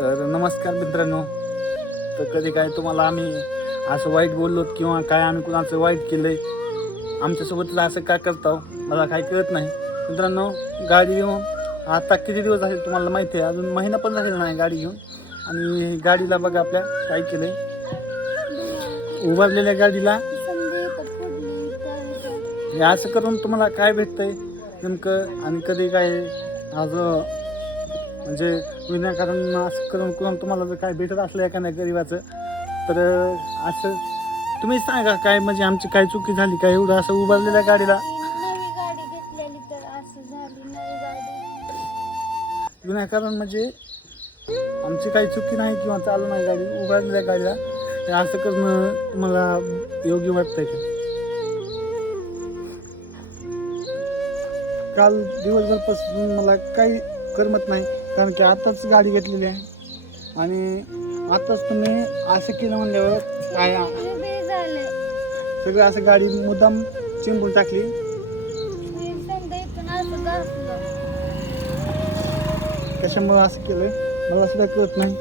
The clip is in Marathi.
तर नमस्कार मित्रांनो. तर कधी काय तुम्हाला आम्ही असं वाईट बोललो किंवा काय आम्ही कुणाचं वाईट केलंय, आमच्यासोबत असं का करताव मला काही कळत नाही. मित्रांनो, गाडी घेऊन आता किती दिवस झाले तुम्हाला माहिती आहे, अजून महिना पण झालेला नाही गाडी घेऊन. आणि गाडीला बघा आपल्या काय केलंय, उभारलेल्या गाडीला हे असं करून तुम्हाला काय भेटतंय नेमकं. आणि कधी काय आज म्हणजे विनाकारण असं करून तुम्हाला जर काय भेटत असलं एखाद्या गरीबाचं, तर असं तुम्ही सांगा काय म्हणजे आमची काय चुकी झाली काय एवढं असं उभारलेल्या गाडीला. नवी गाडी घेतलेली तर असं झाली. नवी गाडी विनाकारण म्हणजे आमची काही चुकी नाही किंवा चालू नाही गाडी, उभारलेल्या गाडीला हे असं करणं तुम्हाला योग्य वाटतंय का? काल दिवसभरपासून मला काही करमत नाही, कारण की आताच गाडी घेतलेली आहे आणि आताच तुम्ही असं केलं म्हणल्यावर काय वेगळे झाले. सगळं असं गाडी मुद्दाम चिंबून टाकली. मी समजा इथून असं घासलं. कशामुळे असं केलं मला सुद्धा कळत नाही.